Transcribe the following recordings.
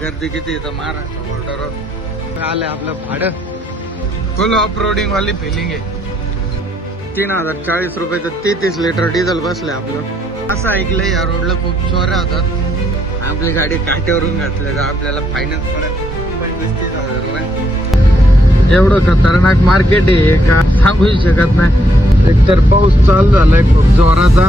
गर्दी किती इथं महाराष्ट्र बॉर्डरवर आलंय आपलं भाडं. फुल ऑफ रोडिंग वाली फिलिंग आहे. 3040 रुपये तर 33 लिटर डिझेल बसलंय आपलं. असं ऐकलंय या रोडला खूप चोऱ्या होतात. आपली गाडी काट्यावरून घातली तर आपल्याला फायनान्स पडेल 25-30 हजार रुपये. एवढं खतरनाक मार्केट आहे का सांगू शकत नाही. एकतर पाऊस चालू झालाय खूप जोराचा.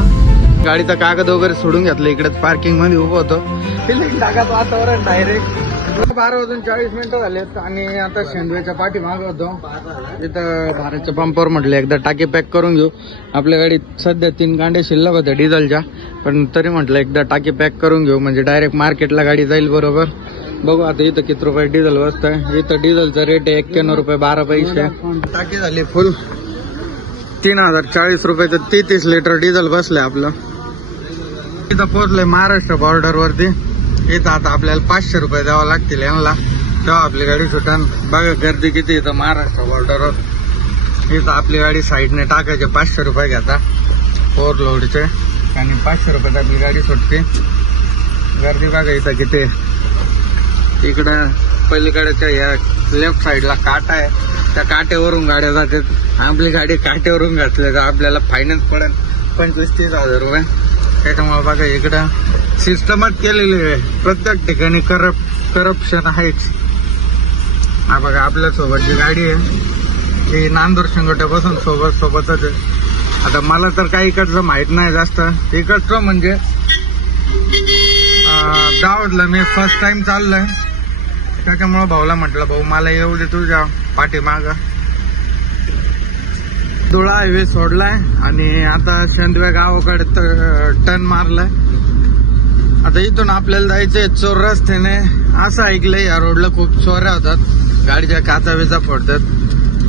गाडीचा कागद वगैरे सोडून घेतलं इकडेच पार्किंग मध्ये उभं होतो. फिलिंग टाकाच वातावरण डायरेक्ट. 12:40 झालेत आणि आता शेंदवेच्या पाठी मागं होतो. इथं भारतच्या पंपावर म्हटलं एकदा टाकी पॅक करून घेऊ. आपल्या गाडीत सध्या 3 कांडे शिल्लक होत्या डिझेलच्या, पण तरी म्हटलं एकदा टाकी पॅक करून घेऊ म्हणजे डायरेक्ट मार्केटला गाडी जाईल बरोबर. बघू आता इथं किती रुपये डिझेल बसतंय. इथं डिझेलचा रेट आहे 91 रुपये 12 पैसे. टाकी झाली फुल. 3040 रुपये तर 33 लिटर डिझेल बसलंय आपलं. इथं पोहोचलंय महाराष्ट्र बॉर्डर वरती. इथं आता आपल्याला 500 रुपये द्यावं लागतील यांना, तेव्हा आपली गाडी सुटन. बघा गर्दी किती इथं महाराष्ट्र बॉर्डरवर. इथं आपली गाडी साईडने टाकायचे 500 रुपये घेता ओव्हरलोडचे आणि 500 रुपयात आपली गाडी सुटते. गर्दी बघा इथं किती. इकडं पलीकडच्या या लेफ्ट साईडला काटा आहे, त्या काट्यावरून गाड्या जातात. आपली गाडी काट्यावरून घातली तर आपल्याला फायनान्स पडेल 25-30 हजार रुपये. त्याच्यामुळे बघा इकडं सिस्टमच केलेली आहे. प्रत्येक ठिकाणी करप्शन आहेच. हा बघा आपल्या सोबत जी गाडी आहे ती नांदूर शिंगोट्यापासून सोबतच आहे. आता मला तर काही इकडचं माहित नाही जास्त. इकडचं म्हणजे दावडला मी फर्स्ट टाइम चाललोय, त्याच्यामुळे भाऊला म्हटलं भाऊ मला येऊ दे तुझ्या पाठीमाग. धुळा हायवे सोडलाय आणि आता शेंदवे गावाकडे टर्न मारलाय. आता इथून आपल्याला जायचंय चोर रस्त्याने. असं ऐकलंय या रोडला खूप चोऱ्या होतात, गाडीच्या काचा बिचा फोडतात.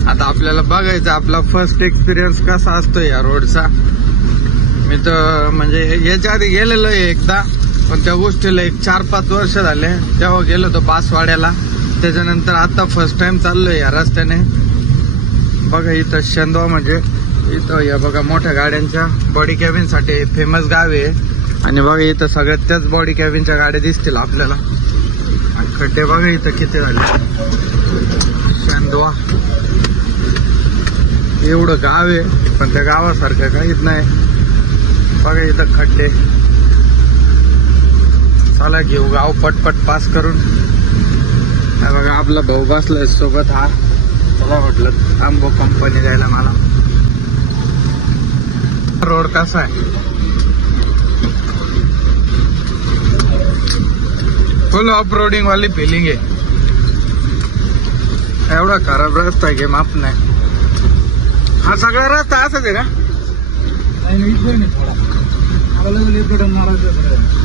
आता आपल्याला बघायचं आपला फर्स्ट एक्सपिरियन्स कसा असतो या रोडचा. मी तर म्हणजे याच्या आधी गेलेलो आहे एकदा, पण त्या गोष्टीला एक 4-5 वर्ष झाले. तेव्हा गेलो होतो बासवाड्याला. त्याच्यानंतर आता फर्स्ट टाइम चाललोय या रस्त्याने. बघा इथं शेंदवा म्हणजे इथं या बघा मोठ्या गाड्यांच्या बॉडी कॅबिन साठी फेमस गाव आहे. आणि बघा इथं सगळ्यात त्याच बॉडी कॅबिनच्या गाड्या दिसतील आपल्याला. खड्डे बघा इथं किती झाले. शेंदवा एवढं गाव आहे पण त्या गावासारखं काहीच नाही. बघा इथं खड्डे. चला घेऊ गाव पटपट पास करून. बघा आपला भाऊ बसलाय सोबत. हा चला म्हटलं आंबो कंपनी जायला. मला रोड कसा आहे. फुल ऑफ रोडिंग वाली फिलिंग आहे. एवढा खराब रस्ता आहे की माफ नाही. हा सगळा रस्ता असाच आहे का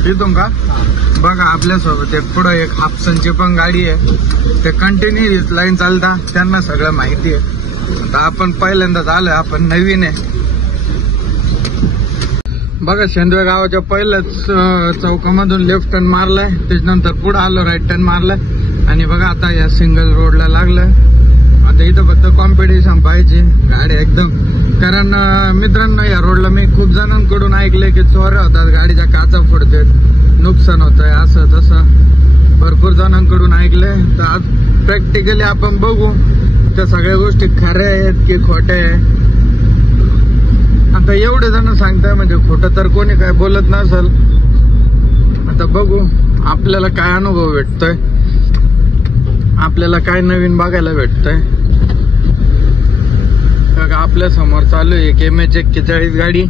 इथून का. बघा आपल्यासोबत एक पुढं एक हापसनची पण गाडी आहे. ते कंटिन्यू लाईन चालता, त्यांना सगळं माहिती आहे. आता आपण पहिल्यांदाच आलोय, आपण नवीन आहे. बघा शेंदवे गावाच्या पहिल्याच चौकामधून लेफ्ट टर्न मारलाय, त्याच्यानंतर पुढे आलो राईट टर्न मारलाय आणि बघा आता या सिंगल रोडला लागलाय. आता इथं फक्त कॉम्पिटिशन पाहिजे गाडी एकदम. कारण मित्रांनो या रोडला मी खूप जणांकडून ऐकलंय की चोऱ्या होतात, गाडीच्या काचा फोडतात, नुकसान होत आहे, असं तसं भरपूर जणांकडून ऐकलंय. तर आज प्रॅक्टिकली आपण बघू त्या सगळ्या गोष्टी खऱ्या आहेत की खोट्या आहे. आता एवढे जण सांगताय म्हणजे खोटं तर कोणी काय बोलत नसल. आता बघू आपल्याला काय अनुभव भेटतोय, आपल्याला काय नवीन बघायला भेटतंय. आपल्या समोर चालू आहे एक MH41 गाडी.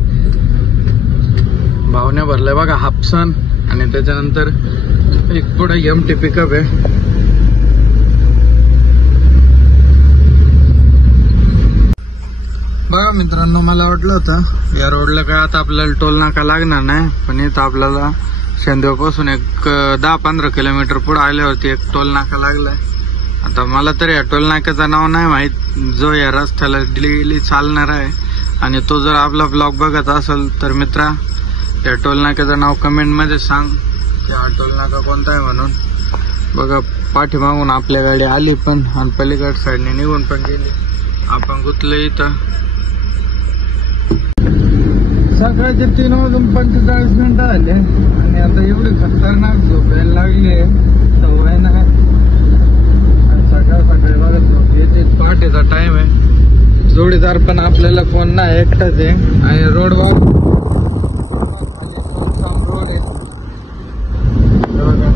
भावने भरलाय बघा हापसन आणि त्याच्यानंतर एक पुढे MT पिकअप आहे. बघा मित्रांनो मला वाटलं होतं या रोडला काय आता आपल्याला टोल नाका लागणार नाही, पण इथं आपल्याला शेंदव्यापासून एक 10-15 किलोमीटर पुढे आल्यावरती एक टोल नाका लागलाय. आता मला तर या टोल नाक्याचं नाव नाही माहित, जो या रस्त्याला डेली चालणार आहे. आणि तो जर आपला ब्लॉग बघत असेल तर मित्रा या टोल नाक्याचं नाव कमेंट मध्ये सांग की हा टोल नाका कोणता आहे म्हणून. बघा पाठीमागून आपल्या गाडी आली पण आणि पलीकड साईडने निघून पण गेली. आपण गुतलो इथं. सकाळचे 3:45 झाले आणि आता एवढी खतरनाक झोप यायला लागली. काय नाही. सकाळी बघत येते, पहाटेचा टाइम आहे. जोडीदार पण आपल्याला कोण नाही, एकटाच आहे. आणि रोडवर रोड आहे.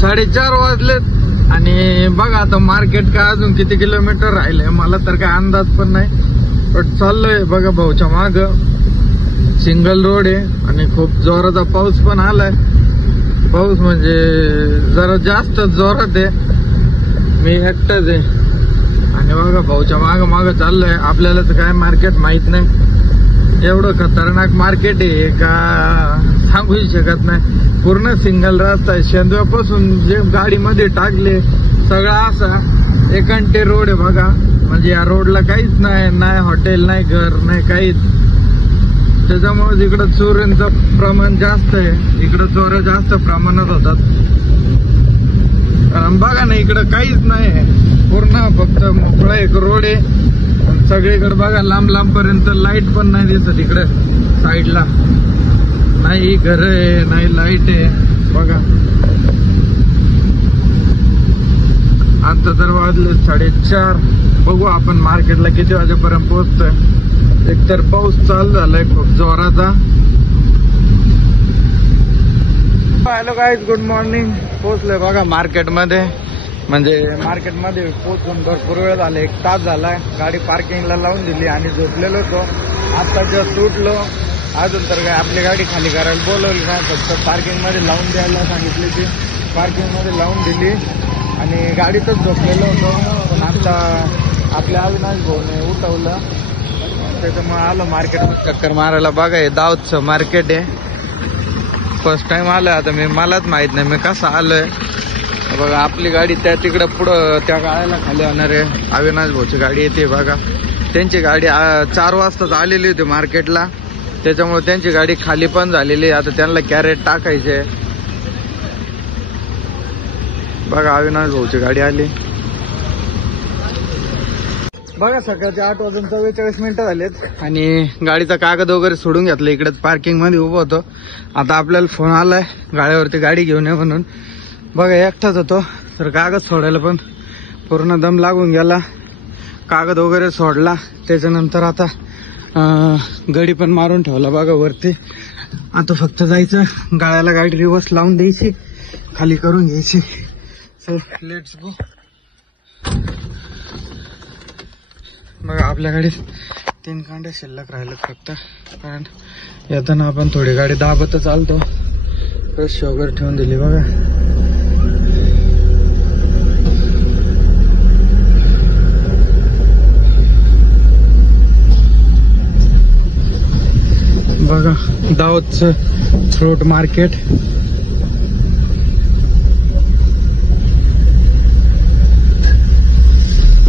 4:30 वाजलेत. आणि बघा आता मार्केट का अजून किती किलोमीटर राहिलंय मला तर काय अंदाज पण नाही, पण चाललोय. बघा भाऊच्या माग सिंगल रोड आहे आणि खूप जोराचा पाऊस पण आलाय. पाऊस म्हणजे जरा जास्त जोरात आहे. मी एकटाच आहे आणि बघा भाऊच्या माग चाललोय. आपल्याला तर काय मार्केट माहित नाही, एवढं खतरनाक मार्केट आहे का सांगूही शकत नाही. पूर्ण सिंगल रस्ता आहे. शेंदव्यापासून जे गाडीमध्ये टाकले सगळा असा एकांटे रोड आहे बघा. म्हणजे या रोडला काहीच नाही, नाही हॉटेल, नाही घर, नाही काहीच. त्याच्यामुळे इकडं चोऱ्यांचं प्रमाण जास्त आहे. इकडं चोऱ्या जास्त प्रमाणात होतात. बघा ना इकडं काहीच नाही, पूर्ण फक्त मोकळा एक रोड आहे. सगळीकडे बघा लांब लांब पर्यंत लाईट पण नाही दिसत. इकडे साईडला नाही घर आहे, नाही लाईट आहे. बघा आता तर वाजले 4:30. बघू आपण मार्केटला किती वाजेपर्यंत पोहोचतोय. एकतर पाऊस चालू झालाय खूप जोराचा. Hello guys, good morning. पोहोचलोय बघा मार्केटमध्ये. म्हणजे मार्केटमध्ये पोहोचून भरपूर वेळ झाला, 1 तास झालाय. गाडी पार्किंगला लावून दिली आणि झोपलेलो होतो. आता जस्ट उठलो. अजून तर काय आपली गाडी खाली करायला बोलवली नाही, फक्त पार्किंगमध्ये लावून द्यायला सांगितली. ती पार्किंगमध्ये लावून दिली आणि गाडीतच झोपलेलो होतो. पण आता आपल्या अविनाश भाऊने उठवलं, त्याच्यामुळे आलो मार्केटमध्ये चक्कर मारायला. बघा हे दाऊदचं मार्केट आहे. फर्स्ट टाइम आलोय आता मी, मलाच माहित नाही मी कसं आलोय. बघा आपली गाडी त्या तिकडं पुढं त्या गाळ्याला खाली होणार आहे. अविनाश भाऊची गाडी येते बघा. त्यांची गाडी 4 वाजताच आलेली होती मार्केटला, त्याच्यामुळे त्यांची गाडी खाली पण झालेली. आता त्यांना कॅरेट टाकायचे. बघा अविनाश भाऊची गाडी आली. बघा सकाळचे 8 वाजून 44 मिनिटं झालेत आणि गाडीचा कागद वगैरे सोडून घेतला. इकडे पार्किंग मध्ये उभं होतो. आता आपल्याला फोन आलाय गाड्यावरती गाडी घेऊन ये म्हणून. बघा एकटाच होतो तर कागद सोडायला पण पूर्ण दम लागून गेला. कागद वगैरे सोडला. त्याच्यानंतर आता गडी पण मारून ठेवला बघा वरती. आता फक्त जायचं, गाड्याला गाडी रिवर्स लावून द्यायची, खाली करून घ्यायची. So let's go. बघा आपल्या गाडीत 3 कांडे शिल्लक राहिलेत फक्त, कारण येताना आपण थोडी गाडी दाबत चालतो. ब्रश वगैरे ठेवून दिली बघा. बघा दाऊदचं फ्रूट मार्केट.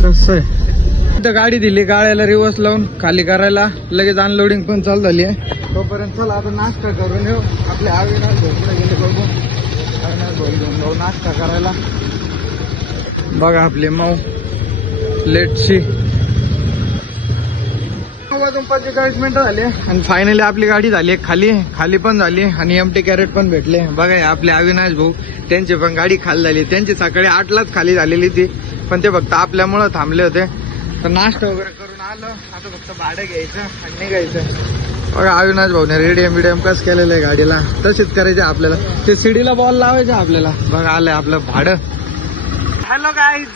कसं आहे, इथं गाडी दिली गाड्याला रिवर्स लावून खाली करायला. लगेच अनलोडिंग पण चालू झाली आहे. तोपर्यंत चला आपण नाश्ता करून येऊ. आपले अविनाश भाऊ पुढे गेले बघू. अविनाश भाऊ घेऊन जाऊ नाश्ता करायला. बघा आपली मऊ लेटची 9 वाजून 45 मिनिटं झाले आणि फायनली आपली गाडी झाली खाली पण झाली आणि एमटी कॅरेट पण भेटले. बघा आपले अविनाश भाऊ, त्यांची पण गाडी खाली झाली. त्यांची सकाळी 8लाच खाली झालेली ती, पण ते फक्त आपल्यामुळं थांबले होते. तर नाश्ता वगैरे करून आलो. आता फक्त भाडं घ्यायचं आणि निघायचं. बघा अविनाश भाऊने रेडियम कसं केलेलं आहे गाडीला, तशीच करायचे आपल्याला. ते सीडीला बॉल लावायचे आपल्याला. बघा आलंय आपलं भाडं. हॅलो गाईज,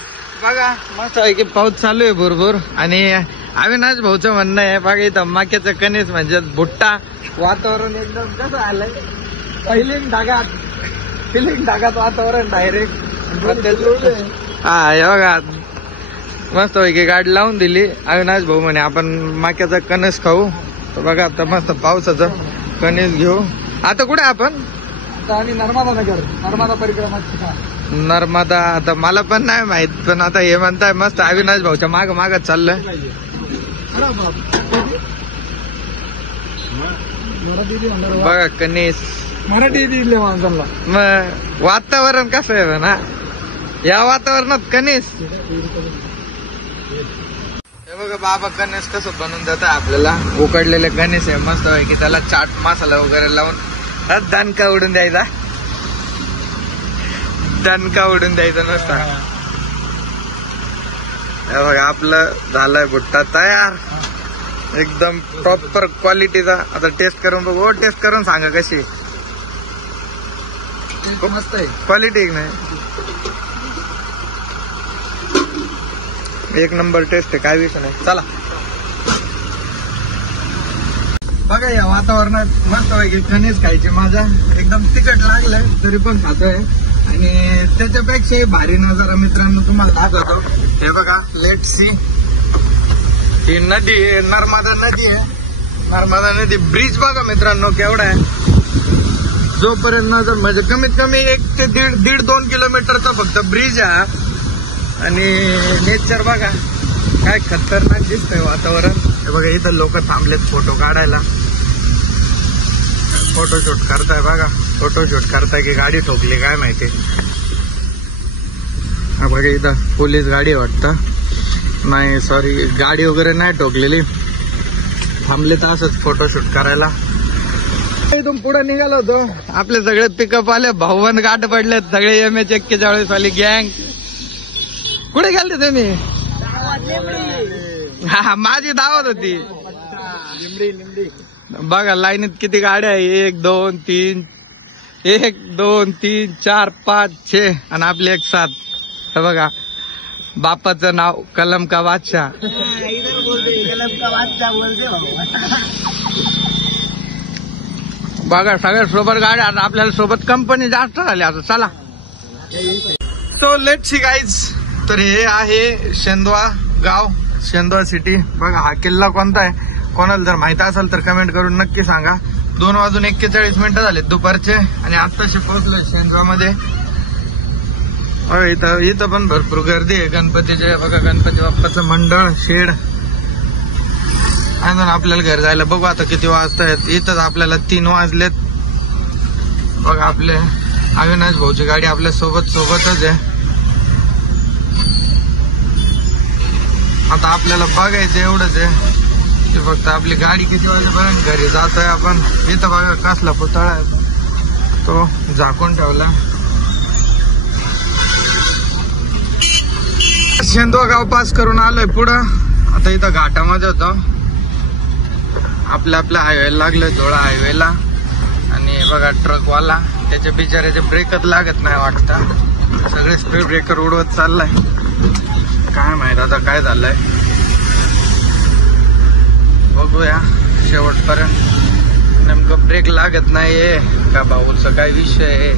बघा मस्त आहे की पाऊस चालू आहे भरपूर. आणि अविनाश भाऊचं म्हणणं आहे बघा इथं मक्याचं कणीस म्हणजे भुट्टा. वातावरण एकदम कसं आलंय, फिलिंग ढगात वातावरण डायरेक्ट. हा हे बघा मस्त पैकी गाडी लावून दिली. अविनाश भाऊ म्हणे आपण मक्याचा कणीस खाऊ. तर बघा आता मस्त पावसाचं कणीस घेऊ. आता कुठे आपण? आणि नर्मदा नगर, नर्मदा परिक्रमा. नर्मदा आता मला पण नाही माहित, पण आता हे म्हणताय मस्त अविनाश भाऊच्या मागच चाललंय. बघा कणीस मराठी दिले माणसांना. मग वातावरण कसं आहे ना, या वातावरणात कणीस. हे बघा बाबा कणीस कसं बनवून देत आपल्याला. उकडलेले कणीस आहे मस्त आहे की, त्याला चाट मसाला वगैरे लावून दणका उडून द्यायचा. दणका उडून द्यायचा नसता. हे बघा आपलं झालंय भुट्टा तयार एकदम प्रॉपर क्वालिटीचा. आता टेस्ट करून बघू. टेस्ट करून सांगा कशी मस्त आहे क्वालिटी. नाही एक नंबर टेस्ट आहे, काय विषय नाही. चला बघा या वातावरणात मस्त पैकी कणीस खायची माझा एकदम तिखट लागलंय तरी पण खातोय. आणि त्याच्यापेक्षा भारी नजारा मित्रांनो तुम्हाला दाखवतो. हे बघा लेट सी, ही नदी आहे, नर्मदा नदी आहे. नर्मदा नदी ब्रिज बघा मित्रांनो केवढा आहे. जोपर्यंत नजर म्हणजे कमीत कमी 1 ते 1.5-2 किलोमीटरचा फक्त ब्रिज आहे. आणि नेचर बघा काय खतरनाक दिसतंय वातावरण. हे बघा इथं लोक थांबलेत फोटो काढायला, फोटोशूट करताय. बघा फोटोशूट करताय की गाडी ठोकली काय माहिती. हा बघा इथं पोलीस गाडी वाटतं. नाही सॉरी गाडी वगैरे नाही ठोकलेली, थांबले तर असंच फोटोशूट करायला. इथून पुढे निघालो होतो. आपले सगळे पिकअप आले, भाऊबंद गाठ पडलेत सगळे. MH41 वाली गँग. कुठे गेलते तुम्ही? हा माझी दावत होती. बघा लाईनीत किती गाड्या आहे. 1 2 3 1 2 3 4 5 6 आणि आपली 1 7. हे बघा बापाचं नाव कलम का बादशाह. बघा सगळ्या सोबत गाड्या. आता आपल्याला सोबत कंपनी जास्त झाली. आता चला सो लेट्स सी गाईज. तर हे आहे शेंदवा गाव, शेंदवा सिटी. बघा हा किल्ला कोणता आहे कोणाला जर माहिती असेल तर कमेंट करून नक्की सांगा. 2:41 झाले दुपारचे आणि आत्ताशी पोहोचलोय शेंदवा मध्ये. इथं पण भरपूर गर्दी आहे गणपतीचे. बघा गणपती बाप्पाचं मंडळ शेड. अजून आपल्याला घर जायला बघू आता किती वाजतायत. इथंच आपल्याला 3 वाजलेत. बघा आपले अविनाश भाऊची गाडी आपल्या सोबतच आहे. आता आपल्याला बघायचं एवढंच आहे की फक्त आपली गाडी किती वाजेपर्यंत घरी जातोय आपण. इथं बघा कसला पुतळा आहे तो झाकून ठेवला. शेंदवा गाव पास करून आलोय पुढं. आता इथं घाटामध्ये होतो. आपल्या हायवेला लागलोय धोळा हायवेला. आणि बघा ट्रकवाला त्याच्या बिचाऱ्याचे ब्रेकच लागत नाही वाटतं. सगळे स्पीड ब्रेकर उडवत चाललाय. काय माहित आता काय झालंय. बघूया शेवटपर्यंत. नेमकं ब्रेक लागत नाहीये का भाऊचा काय विषय आहे.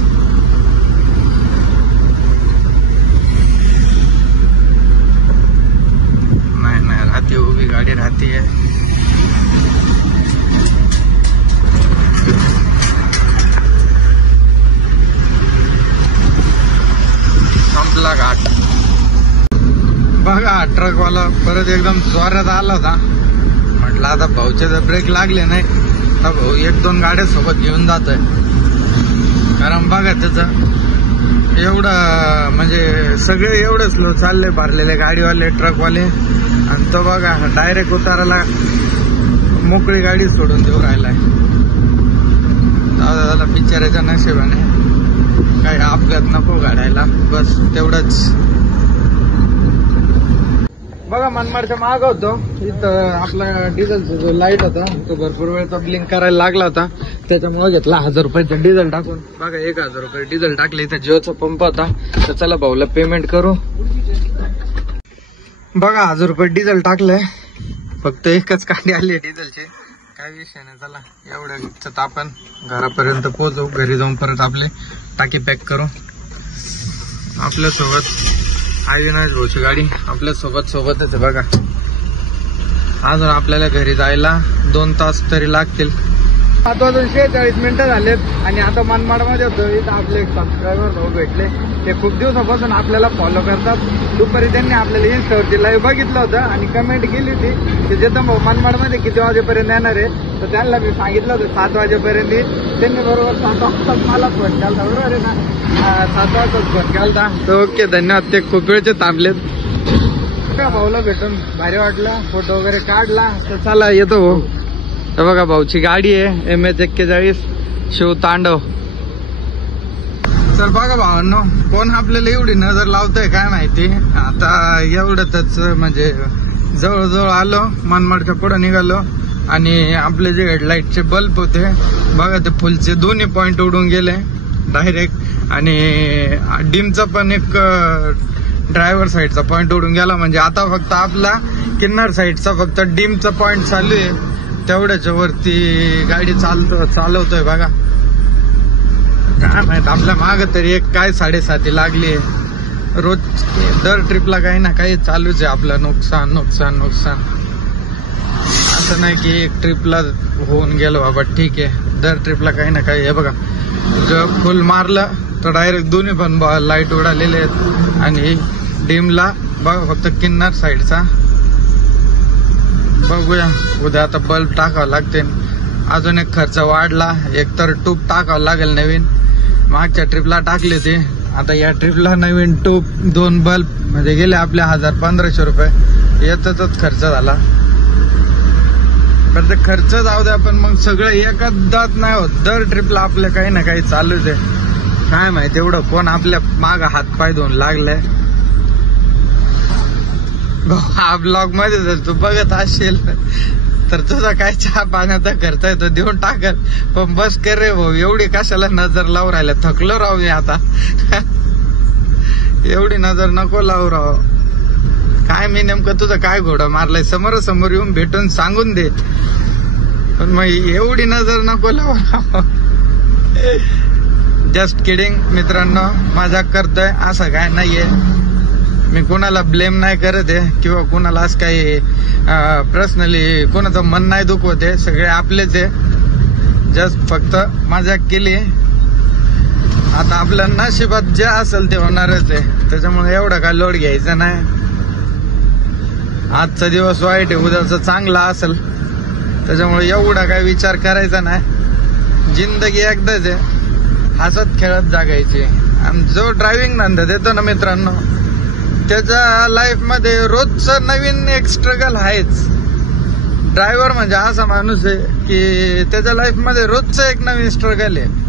नाही राहते उभी गाडी राहतीये. संपला घाट. बघा ट्रकवाला परत एकदम जोरात आला होता. म्हटलं आता भाऊचे जर ब्रेक लागले नाही तर भाऊ 1-2 गाड्या सोबत घेऊन जातोय. कारण बघा त्याचं एवढं म्हणजे सगळे एवढं स्लो चालले भरलेले गाडीवाले ट्रकवाले. आणि तो बघा डायरेक्ट उताराला मोकळी गाडी सोडून देऊ राहिलाय. दादा बिचाऱ्याच्या नशिबाने काही अपघात नको घडायला, बस तेवढंच. बघा मनमाडच्या माग होतो. इथं आपला डिझेलचा जो लाईट होता तो भरपूर वेळचा ब्लिंक करायला लागला होता. त्याच्यामुळे घेतला 1000 रुपयाचं डिझेल टाकून. बघा 1000 रुपये डिझेल टाकले. इथं जिओचा पंप होता. तर चला भाऊला पेमेंट करू. बघा 1000 रुपये डिझेल टाकलंय. फक्त एकच कांडी आली डिझेलची. काय विषय नाही. चला एवढं आपण घरापर्यंत पोहोचू. घरी जाऊन परत आपले टाकी पॅक करू. आपल्यासोबत अविनाश भाऊची गाडी आपल्या सोबतच आहे. बघा अजून आपल्याला घरी जायला 2 तास तरी लागतील. 7:46 झालेत आणि आता मनमाडमध्ये होतो. इथं आपले एक सबस्क्रायबर भाऊ भेटले. ते खूप दिवसापासून आपल्याला फॉलो करतात. दुपारी त्यांनी आपल्याला इन्स्टावरती लाईव्ह बघितलं होतं आणि कमेंट केली होती की चेतन भाऊ मनमाडमध्ये किती वाजेपर्यंत येणार आहे. तर त्यांना मी सांगितलं होतं 7 वाजेपर्यंत. त्यांनी बरोबर 7 वाजता मला फोन केला. बरोबर आहे ना. 7 वाजताच फोन केला. तर ओके धन्यवाद. ते खूप वेळचे थांबलेत. भाऊला भेटून भारी वाटलं. फोटो वगैरे काढला. तर चला येतो भाऊ. तर बघा भाऊची गाडी आहे MH41 शिव तांडव. तर बघा भावांनो, कोण आपल्याला एवढी नजर लावतंय काय माहिती. आता एवढंच म्हणजे जवळजवळ आलो, मनमाडच्या पुढे निघालो आणि आपले जे हेडलाईटचे बल्ब होते बघा ते फुलचे दोन्ही पॉइंट उडून गेले डायरेक्ट. आणि डिमचा पण एक ड्रायव्हर साईडचा पॉइंट उडून गेला. म्हणजे आता फक्त आपला किन्नर साईडचा फक्त डिमचा पॉइंट चालू आहे, तेवढ्याच्या वरती गाडी चालवतोय बघा. काय माहित आपल्या माग तरी एक काय 7:30 लागली. रोज दर ट्रिपला काही ना काही चालूच आहे आपलं नुकसान नुकसान नुकसान. असं नाही की एक ट्रिपला होऊन गेलो बाबा ठीक आहे, दर ट्रिपला काही ना काही. हे बघा जर फुल मारलं तर डायरेक्ट दोन्ही पण लाईट उडालेले आहेत. आणि डिमला बघा फक्त किन्नर साईडचा. बघूया उद्या आता बल्ब टाकावं लागते. अजून एक खर्च वाढला, एक तर ट्यूब टाकावं लागेल नवीन. मागच्या ट्रिपला टाकले ते, आता या ट्रिपला नवीन ट्यूब 2 बल्ब म्हणजे गेले आपले 1000-1500 रुपये याचाच खर्च झाला. तर ते खर्च जाऊ द्या, पण मग सगळं एखादाच नाही होत. दर ट्रिपला आपलं काही ना काही चालूच आहे. काय माहिती एवढं कोण आपल्या माग हातपाय धुवून लागलाय. हा ब्लॉग मध्ये जर तू बघत असेल तर तुझा काय चहा पाण्याचा खर्च आहे तो देऊन टाकल. पण बस कर रे भाऊ, एवढी कशाला नजर लावून राहिल्या. थकलो राहू मी आता. एवढी नजर नको लावू राहू. काय मी नेमकं तुझं काय घोडं मारलंय समोरासमोर येऊन भेटून सांगून दे. पण मग एवढी नजर नको लावू. जस्ट किडिंग मित्रांनो, मजाक करतोय, असं काय नाहीये. मी कोणाला ब्लेम नाही करत आहे किंवा कोणाला असं काही पर्सनली कोणाचं मन नाही दुखवते. सगळे आपलेच आहे. जस्ट फक्त मजाक केली. आता आपल्या नशिबात जे असेल ते होणारच आहे, त्याच्यामुळे एवढं काय लोड घ्यायचं नाही. आजचा दिवस वाईट आहे, उद्याचा चांगला असेल, त्याच्यामुळे एवढा काय विचार करायचा नाही. जिंदगी एकदाच आहे, हसत खेळत जागायची. आणि जो ड्रायव्हिंग धंदा देतो ना मित्रांनो, त्याच्या लाईफ मध्ये रोजचं नवीन एक स्ट्रगल आहेच. ड्रायव्हर म्हणजे असा माणूस आहे की त्याच्या लाईफ मध्ये रोजचं एक नवीन स्ट्रगल आहे.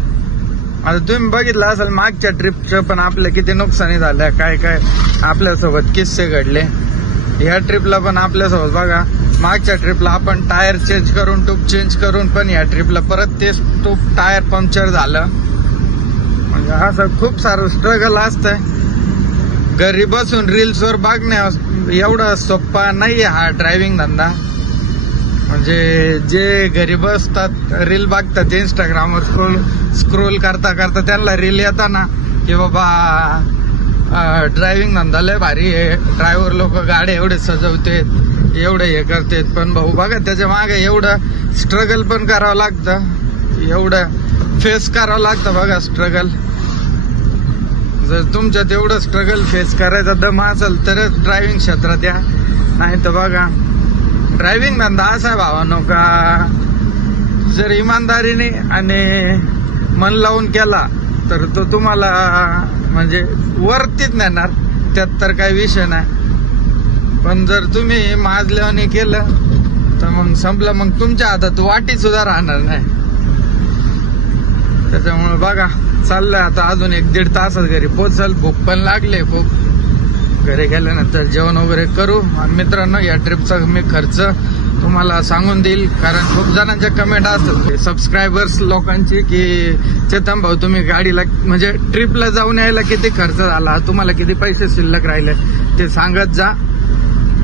आता तुम्ही बघितलं असेल मागच्या ट्रिपचं पण आपल्या किती नुकसानी झाल्या, काय काय आपल्यासोबत किस्से घडले. ह्या ट्रिपला पण आपल्यासोबत बघा, मागच्या ट्रिपला आपण टायर चेंज करून ट्यूब चेंज करून पण या ट्रिपला परत तेच ट्यूब टायर पंक्चर झालं. म्हणजे असं खूप सारं स्ट्रगल असतंय. घरी बसून रील्सवर बघण्या एवढा सोपा नाही हा ड्रायव्हिंग धंदा. म्हणजे जे घरी बसतात रील बघतात इंस्टाग्रामवर स्क्रोल करता करता त्यांना रील येताना की बाबा ड्रायव्हिंग धंदा लय भारी आहे, ड्रायव्हर लोक गाड्या एवढे सजवतात, एवढं हे करतात. पण भाऊ बघा त्याच्या मागे एवढं स्ट्रगल पण करावं लागतं, एवढं फेस करावं लागतं बघा स्ट्रगल. जर तुमच्यात एवढं स्ट्रगल फेस करायचा दम असेल तरच ड्रायव्हिंग क्षेत्रात या. नाही तर बघा ड्रायव्हिंग धंदा असा आहे भावांनो का जर इमानदारीने आणि मन लावून केला तर तो तुम्हाला म्हणजे वरतीच नेणार, त्यात तर काही विषय नाही. पण जर तुम्ही माजल्याने केलं तर मग संपलं, मग तुमच्या हातात वाटी सुद्धा राहणार नाही. त्याच्यामुळे बघा चाललंय आता अजून 1-1.5 तासात घरी पोहोचल. भूक पण लागले खूप. घरी गेल्यानंतर जेवण वगैरे करू. आणि मित्रांनो या ट्रिपचा मी खर्च तुम्हाला सांगून देईल, कारण खूप जणांच्या कमेंट असतात सबस्क्रायबर्स लोकांची की चेतन भाऊ तुम्ही गाडीला म्हणजे ट्रिपला जाऊन यायला किती खर्च झाला, तुम्हाला किती पैसे शिल्लक राहिले ते सांगत जा.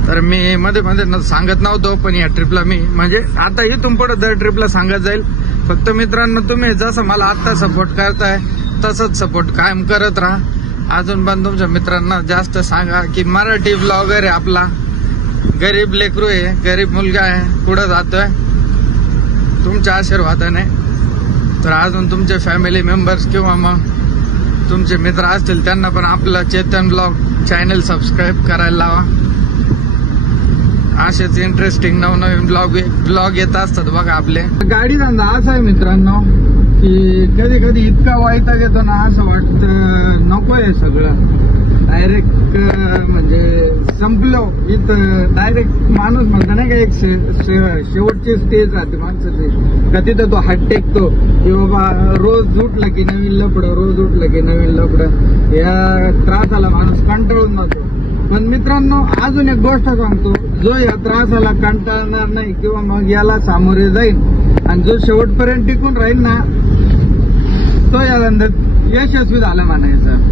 तर मी मध्ये मध्ये सांगत नव्हतो, पण या ट्रिपला मी म्हणजे आता इथून पुढे दर ट्रिपला सांगत जाईल. फक्त मित्रांनो तुम्ही जसं मला आता सपोर्ट करताय तसंच सपोर्ट कायम करत राहा. अजून पण तुमच्या मित्रांना जास्त सांगा की मराठी ब्लॉगर आहे आपला, गरीब लेकरू आहे, गरीब मुलगा आहे, पुढे जातोय तुमच्या आशीर्वादाने. तर अजून तुमचे फॅमिली मेंबर्स किंवा मग तुमचे मित्र असतील त्यांना पण आपला चेतन ब्लॉग चॅनल सबस्क्राईब करायला लावा. असेच इंटरेस्टिंग नवनवीन ब्लॉग येत असतात बघा आपले. गाडी धंदा असा आहे मित्रांनो की कधी कधी इतका वैताग येतो ना, असं वाटतं नको आहे सगळं डायरेक्ट, म्हणजे संपलो इथं. डायरेक्ट माणूस म्हणतो ना का एक शेवटची स्टेज राहते माणसाची, का तिथं तो हात टेकतो की बाबा रोज उठलं की नवीन लफडं, रोज उठलं की नवीन लफडं. या त्रासाला माणूस कंटाळून जातो. पण मित्रांनो, अजून एक गोष्ट सांगतो, जो या त्रासाला कंटाळणार नाही किंवा मग याला सामोरे जाईल आणि जो शेवटपर्यंत टिकून राहील ना, तो या धंद्यात यशस्वी झाला म्हणायचं.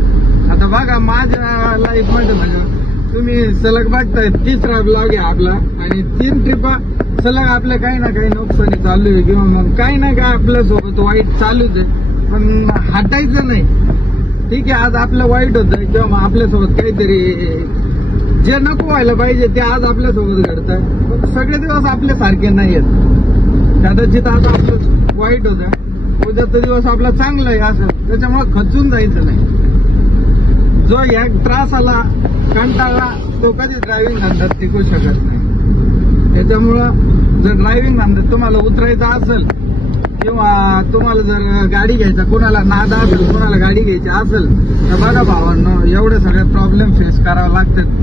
आता बघा माझ्या लाईफ मध्ये म्हणजे तुम्ही सलग बघताय 30रा ब्लॉग आहे आपला, आणि 3 ट्रिपा सलग आपल्या काही ना काही नुकसानी चालू आहे किंवा मग काही ना काही आपल्या सोबत वाईट चालूच आहे. पण हटायचं नाही. ठीक आहे, आज आपलं वाईट होतंय किंवा मग आपल्यासोबत काहीतरी जे नको व्हायला पाहिजे ते आज आपल्यासोबत घडतंय. पण सगळे दिवस आपल्या सारखे नाही आहेत. कदाचित आज आपलं वाईट होतं, उद्याचा दिवस आपला चांगला आहे असं. त्याच्यामुळे खचून जायचं नाही. जो या त्रासाला कंटाळला तो कधी ड्रायव्हिंग धंद्यात टिकू शकत नाही. त्याच्यामुळं जर ड्रायव्हिंग धंद्यात तुम्हाला उतरायचं असेल किंवा तुम्हाला जर गाडी घ्यायचा, कोणाला नाद असेल, कोणाला गाडी घ्यायची असेल, तर बघा भावांनो, एवढे सगळे प्रॉब्लेम फेस करावे लागतात.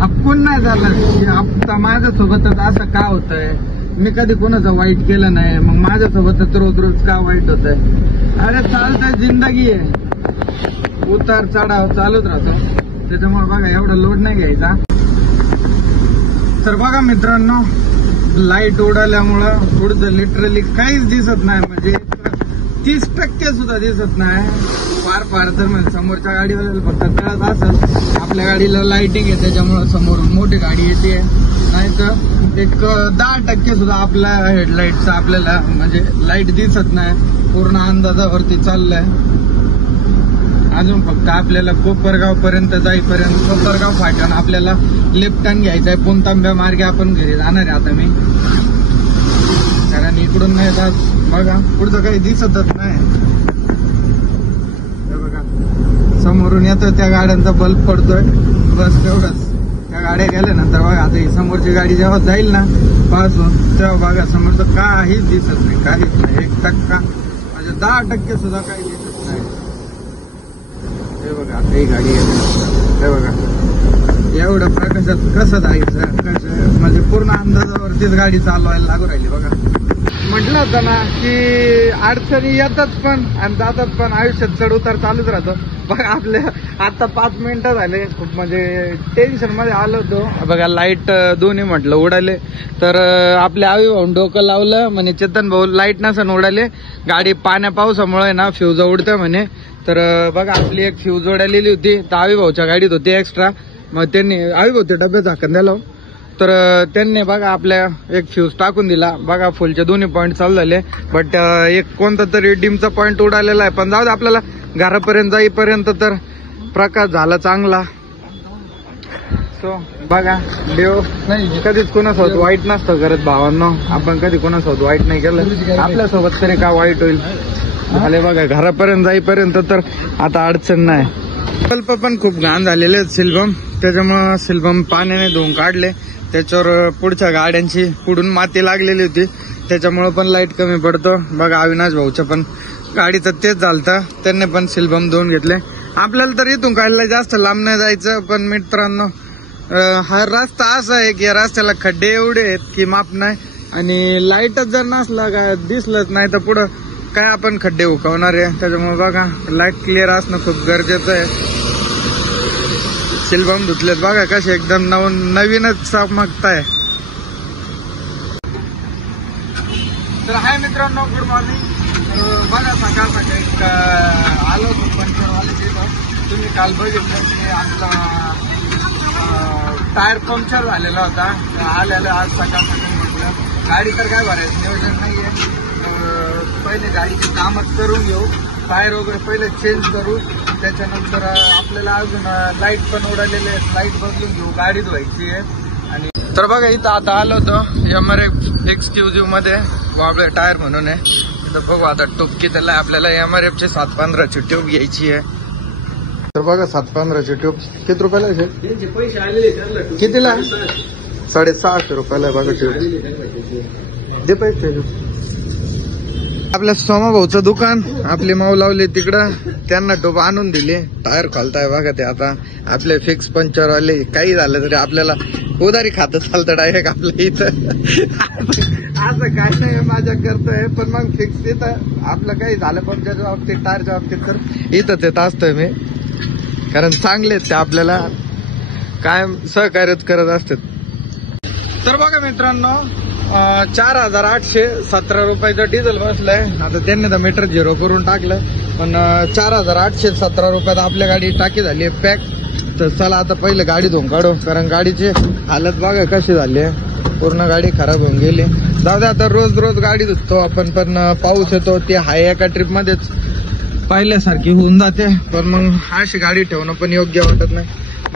हपकून नाही झालं की आता माझ्यासोबतच असं का होतंय, मी कधी कोणाचं वाईट केलं नाही, मग माझ्यासोबतच रोज रोज का वाईट होतंय. अरे चालतंय, जिंदगी आहे, उतार चढाव चालूच राहतो. त्याच्यामुळे बघा एवढा लोड नाही घ्यायचा. तर बघा मित्रांनो, लाईट उडाल्यामुळं पुढचं लिटरली काहीच दिसत नाही, म्हणजे 30% सुद्धा दिसत नाही. फार तर म्हणजे समोरच्या गाडीवाल्याला फक्त कळत असेल आपल्या गाडीला लाईटिंग आहे त्याच्यामुळं समोर मोठी गाडी येते, नाही तर एक 10% सुद्धा आपल्या हेडलाईटचा आपल्याला म्हणजे लाईट दिसत नाही. पूर्ण अंदाजावरती चाललंय. अजून फक्त आपल्याला कोपरगाव पर्यंत जाईपर्यंत, कोपरगाव फाट्यानं आपल्याला लेफ्ट टर्न घ्यायचा आहे. पुणतांब्या मार्गे आपण घरी जाणार आहे आता मी, कारण इकडून नाही जात. बघा पुढचं काही दिसतच नाही. हे बघा समोरून येतोय त्या गाड्यांचा बल्ब पडतोय, बस तेवढंच. त्या गाड्या गेल्यानंतर बघा आता ही समोरची गाडी जेव्हा जाईल ना पासून, तेव्हा बघा समोरचं काहीच दिसत नाही, काहीच नाही. 1% म्हणजे 10% सुद्धा काही दिसत नाही. हे बघा आता ही गाडी आहे, हे बघा एवढं प्रकाशात कसं जायचं, कसं म्हणजे पूर्ण अंदाजावरतीच गाडी चालवायला लागू राहिली. बघा म्हटलं होतं ना की अडचणी येतात पण आणि जातात पण, आयुष्यात चढ उतार चालूच राहतो. बघा आपल्या आता 5 मिनिटं झाले, खूप म्हणजे टेन्शन मध्ये आलो होतो. बघा लाईट दोन्ही म्हटलं उडाले, तर आपल्या आवी भाऊन डोकं लावलं म्हणे, चेतन भाऊ लाईट नसन उडाले, गाडी पाण्या पावसामुळे ना फ्यूज उडते म्हणे. तर बघा आपली एक फ्यूज जोडालेली होती, तर आवी भाऊच्या गाडीत होती एक्स्ट्रा. मग त्यांनी आवी भाऊ ते डब्यात झाकण द्यायला, तर त्यांनी बघा आपल्या एक फ्यूज टाकून दिला. बघा फुलचे दोन्ही पॉईंट चालू झाले, बट एक कोणता तरी डिमचा पॉईंट उडालेला आहे. पण जाऊ दे, आपल्याला घरापर्यंत जाईपर्यंत तर प्रकाश झाला चांगला. सो बघा देव नाही कधीच कोणासोबत वाईट नसतं करत भावांनो. आपण कधी कोणासोबत वाईट नाही केलं, आपल्यासोबत तरी का वाईट होईल. झाले बघा घरापर्यंत जाईपर्यंत तर आता अडचण नाही. प्रकल्प पण खूप घाण झालेले आहेत सिल्बम, त्याच्यामुळं सिल्बम पाण्याने धुवून काढले. त्याच्यावर पुढच्या गाड्यांची पुढून माती लागलेली होती, त्याच्यामुळं पण लाईट कमी पडतो. बघा अविनाश भाऊच्या पण गाडीचं तेच झालतं, त्यांनी पण सिल्बम धुवून घेतले. आपल्याला तर इथून काढला जास्त लांब नाही जायचं. पण मित्रांनो, हा रस्ता असा आहे की या रस्त्याला खड्डे एवढे आहेत की माप नाही, आणि लाईटच जर नसला का दिसलंच नाही तर पुढं काय आपण खड्डे उकवणार आहे. त्याच्यामुळे बघा लाईट क्लिअर असणं खूप गरजेचं आहे. सिल्बम धुतलेत बघा कसे एकदम नवीनच चमकताय. तर हाय मित्रांनो, गुड मॉर्निंग. बघा सकाळ सकाळी आलो होतो पंचरवाले तिथं. तुम्ही काल बघितलं की आमचा टायर पंक्चर झालेला होता, आलेलं आज सकाळ सकाळी म्हटलं गाडी तर काय भरायचं नियोजन नाहीये, पहिले गाडीचे कामच करून घेऊ, टायर वगैरे पहिले चेंज करू, त्याच्यानंतर आपल्याला अजून लाईट पण उडालेले आहेत, लाईट बदलून घेऊ, गाडी धुवायची आहे. आणि तर बघा इथं आता आलो होतो MRF एक्सक्लुझिव्ह मध्ये, वाबळे टायर म्हणून आहे. तर बघू आता टूब कितीला आपल्याला MRF ची 715ची ट्यूब घ्यायची आहे. तर बघा 715ची ट्यूब किती रुपयाला आहे? पैसे आलेले कितीला? 650 रुपयाला बघा ट्यूब. दे पैसे आपल्या सोमाभाऊचं दुकान, आपली माऊ लावली तिकडं, त्यांना टोप आणून दिले. टायर खोलताय बघा ते आता. आपले फिक्स पंक्चर वाले काही झालं तरी आपल्याला उधारी खातं चालतं डायरेक्ट आपल्या इथं. असं काय नाही माझ्या करतोय, पण मग फिक्स तिथं आपलं काही झालं पंक्चरच्या बाबतीत, टायरच्या बाबतीत तर इथंच येत असतोय मी. कारण चांगले ते आपल्याला कायम सहकार्यच करत असतात. तर बघा मित्रांनो, 4,817 रुपयाचं डिझेल बसलंय. आता त्यांनी तर मीटर 0 करून टाकलं, पण 4,817 रुपयात आपल्या गाडी टाकी झाली पॅक. तर चला आता पहिले गाडी धुवून काढू, कारण गाडीची हालत बघा कशी झाली आहे, पूर्ण गाडी खराब होऊन गेली. जाऊ दे, आता रोज रोज गाडी धुतो आपण, पण पाऊस येतो, ते हाय एका ट्रिप मध्येच पहिल्यासारखी होऊन जाते. पण मग अशी गाडी ठेवणं पण योग्य वाटत नाही.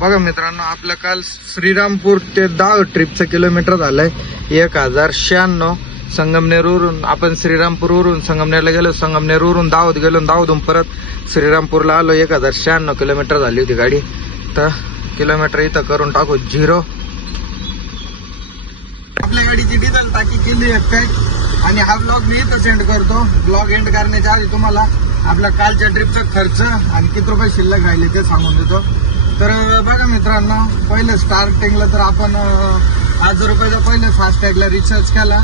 बघा मित्रांनो, आपलं काल श्रीरामपूर ते 10 ट्रिपचं किलोमीटर झालंय 1096. संगमनेरवरून आपण श्रीरामपूरवरून संगमनेरला गेलो, संगमनेरवरून दाहोद गेलो, दाहोदून परत श्रीरामपूरला आलो. 1096 किलोमीटर झाली होती गाडी. तर किलोमीटर इथं करून टाकू 0. आपल्या गाडीची डिझेल टाकी केली आहे पॅक, आणि हा ब्लॉग मी इथं सेंड करतो. ब्लॉग एंड करण्याच्या आधी तुम्हाला आपल्या कालच्या ट्रिपचा खर्च आणि किती रुपये शिल्लक राहिले ते सांगून देतो. तर बघा मित्रांनो, पहिले स्टार्टिंगला तर आपण 1000 रुपयाचा पहिले फास्टॅगला रिचार्ज केला.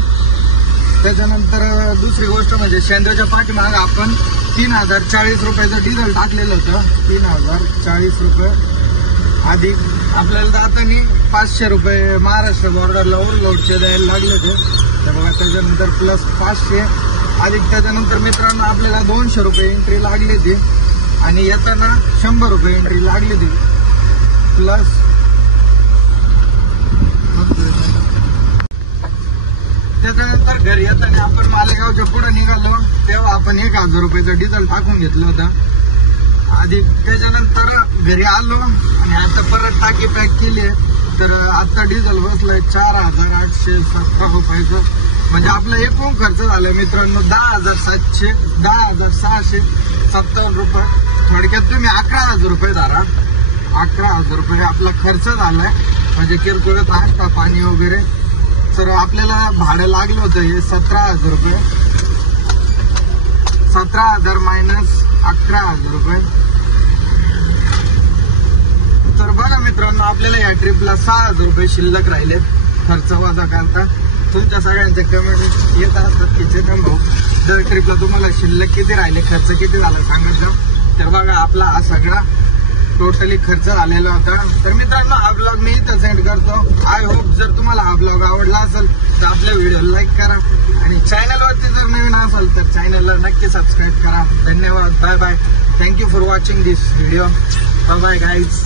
त्याच्यानंतर दुसरी गोष्ट म्हणजे शेंद्राच्या पाठीमाग आपण 3040 रुपयाचं डिझेल टाकलेलं होतं. 3040 रुपये आधी आपल्याला जाताना 500 रुपये महाराष्ट्र बॉर्डरला ओव्हरलोडचे द्यायला लागले होते. तर बघा, त्याच्यानंतर प्लस 500 अधिक त्याच्यानंतर मित्रांनो आपल्याला 200 रुपये एंट्री लागली होती, आणि येताना 100 रुपये एंट्री लागली होती. प्लस त्याच्यानंतर घरी येताना आपण मालेगावच्या पुढे निघालो, तेव्हा आपण 1000 रुपयाचं डिझेल टाकून घेतलं होतं आधी. त्याच्यानंतर घरी आलो आणि आता परत टाकी पॅक केली आहे. तर आता डिझेल बसलाय 4,817 रुपयाचं. म्हणजे आपला एकूण खर्च झालाय मित्रांनो 10,657 रुपये. थोडक्यात तुम्ही 11,000 रुपये धरा. 11,000 रुपये आपला खर्च झालाय, म्हणजे किरकोळ नाश्ता पाणी वगैरे. तर आपल्याला भाडं लागलं होतं हे 17,000 रुपये. 17,000 मायनस 11,000 रुपये. तर बघा मित्रांनो, आपल्याला या ट्रिपला 6,000 रुपये शिल्लक राहिलेत खर्च वजा करता. तुमच्या सगळ्यांचे कमेंट येत असतात की चेतन भाऊ, दर ट्रिपला तुम्हाला शिल्लक किती राहिले, खर्च किती झाला सांगायचं. तर बघा, आपला हा सगळा टोटली खर्च झालेला होता. तर मित्रांनो, हा ब्लॉग मी इथं सेंड करतो. आय होप जर तुम्हाला हा ब्लॉग आवडला असेल तर आपल्या व्हिडिओला लाईक करा, आणि चॅनलवरती जर नवीन असेल तर चॅनलला नक्की सबस्क्राईब करा. धन्यवाद. Bye bye. Thank you for watching this video. Bye bye guys.